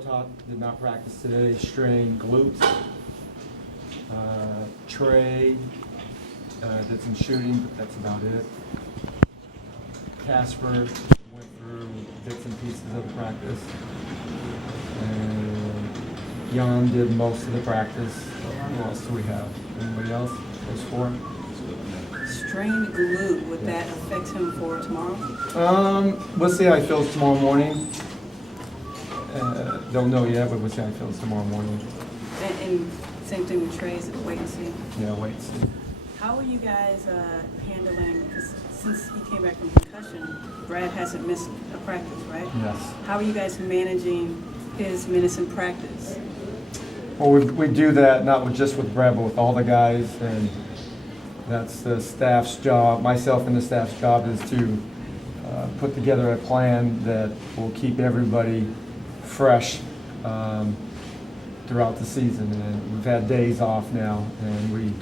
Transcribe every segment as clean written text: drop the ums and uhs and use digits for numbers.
Gortat did not practice today, strained glute. Trey did some shooting, but that's about it. Casper went through bits and pieces of the practice. And Jan did most of the practice. Who else do we have? Anybody else? Those four? Strained glute, would that affect him for tomorrow? We'll see how he feels tomorrow morning. Don't know yet, but we'll see how he feels tomorrow morning. And same thing with Trey's, wait and see. Yeah, wait and see. How are you guys handling, because since he came back from concussion, Brad hasn't missed a practice, right? Yes. How are you guys managing his minutes in practice? Well, we do that not just with Brad, but with all the guys, and that's the staff's job. Myself and the staff's job is to put together a plan that will keep everybody fresh throughout the season. And we've had days off now, and we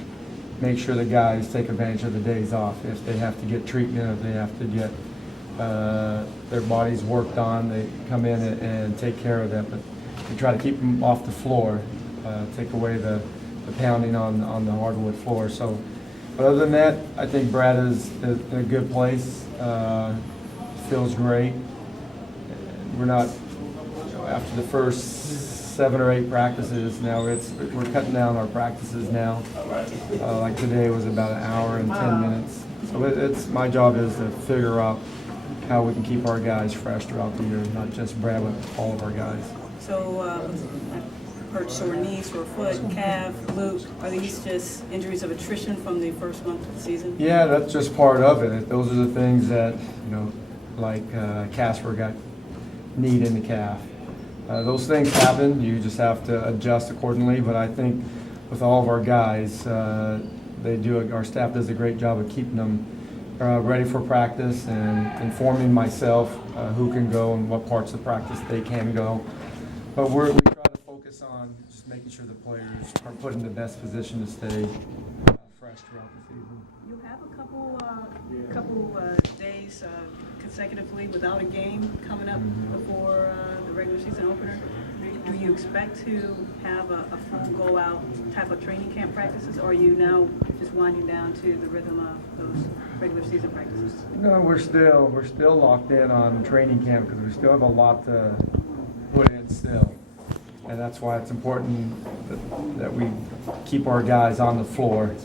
make sure the guys take advantage of the days off. If they have to get treatment, if they have to get their bodies worked on, they come in and take care of that. But we try to keep them off the floor, take away the pounding on the hardwood floor. So, but other than that, I think Brad is in a good place. Feels great. We're not, after the first 7 or 8 practices, now we're cutting down our practices now. Like today was about an hour and 10 minutes. So it's my job is to figure out how we can keep our guys fresh throughout the year, not just Brad, but all of our guys. So, hurt sore knee, sore foot, calf, glute, are these just injuries of attrition from the first month of the season? Yeah, that's just part of it. Those are the things that, like Casper got kneed in the calf. Those things happen. You just have to adjust accordingly. But I think with all of our guys, our staff does a great job of keeping them ready for practice and informing myself who can go and what parts of practice they can go. But we try to focus on just making sure the players are put in the best position to stay fresh throughout the season. You have a couple days consecutively without a game coming up before the regular season opener. Do you expect to have a full go-out type of training camp practices, or are you now just winding down to the rhythm of those regular season practices? No, we're still locked in on training camp because we still have a lot to put in still. And that's why it's important that we keep our guys on the floor,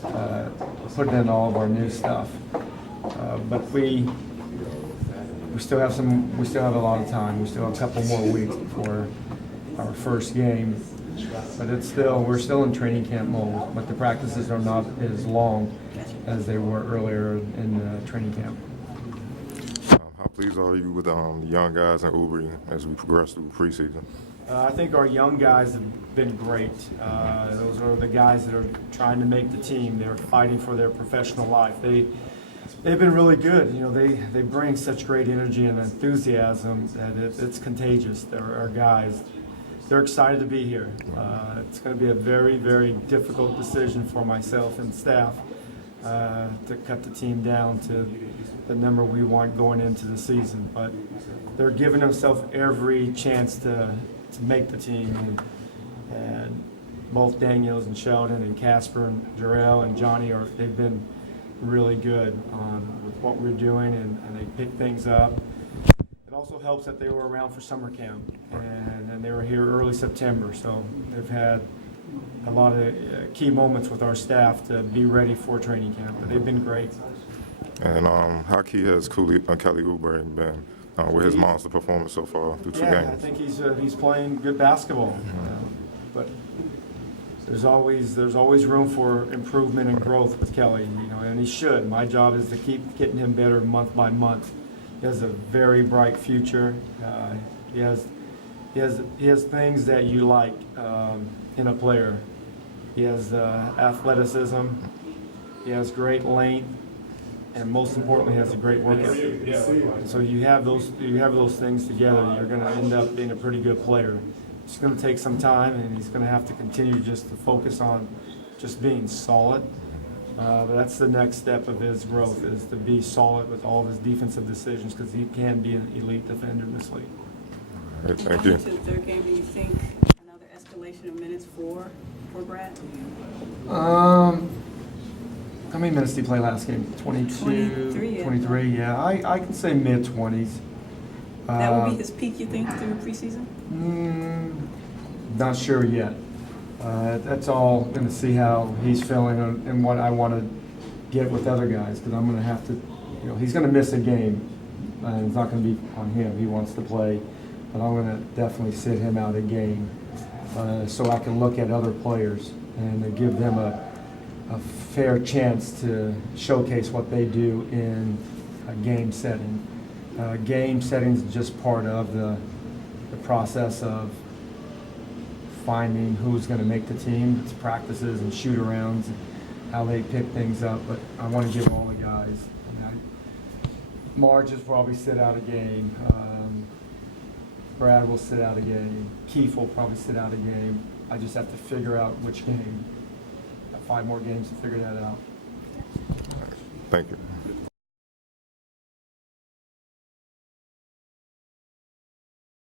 putting in all of our new stuff. But we still have a lot of time. We still have a couple more weeks before our first game. But we're still in training camp mode, but the practices are not as long as they were earlier in training camp. How pleased are you with the young guys in Oubre as we progress through preseason? I think our young guys have been great. Those are the guys that are trying to make the team. They're fighting for their professional life. They've been really good. They bring such great energy and enthusiasm that it's contagious. They're our guys. They're excited to be here. It's going to be a very, very difficult decision for myself and staff to cut the team down to the number we want going into the season. But they're giving themselves every chance to make the team. And both Daniels and Sheldon and Casper and Jarrell and Johnny they've been really good with what we're doing, and they pick things up. It also helps that they were around for summer camp, and they were here early September, so they've had a lot of key moments with our staff to be ready for training camp, but they've been great. And how key has Kelly Oubre been with his monster performance so far through 2 games? I think he's playing good basketball, but there's always room for improvement and growth with Kelly, and he should. My job is to keep getting him better month by month. He has a very bright future. He has things that you like in a player. He has athleticism. He has great length, and most importantly, he has a great work ethic. So you have those things together, you're going to end up being a pretty good player. It's going to take some time, and he's going to have to continue just to focus on just being solid. But that's the next step of his growth, is to be solid with all of his defensive decisions, because he can be an elite defender in this league. All right, thank Going you. into the third game, do you think another escalation of minutes for Brad? How many minutes did he play last game? 22? 23, yeah. 23, yeah. I can say mid-20s. That will be his peak, you think, through preseason? Not sure yet. That's all going to see how he's feeling and what I want to get with other guys, because I'm going to have to, you know, he's going to miss a game. And it's not going to be on him. He wants to play. But I'm going to definitely sit him out a game so I can look at other players and give them a fair chance to showcase what they do in a game setting. Game setting is just part of the process of finding who's going to make the team. It's practices and shoot-arounds and how they pick things up. But I want to give all the guys. Marge will probably sit out a game. Brad will sit out a game. Keith will probably sit out a game. I just have to figure out which game. Got 5 more games to figure that out. Thank you.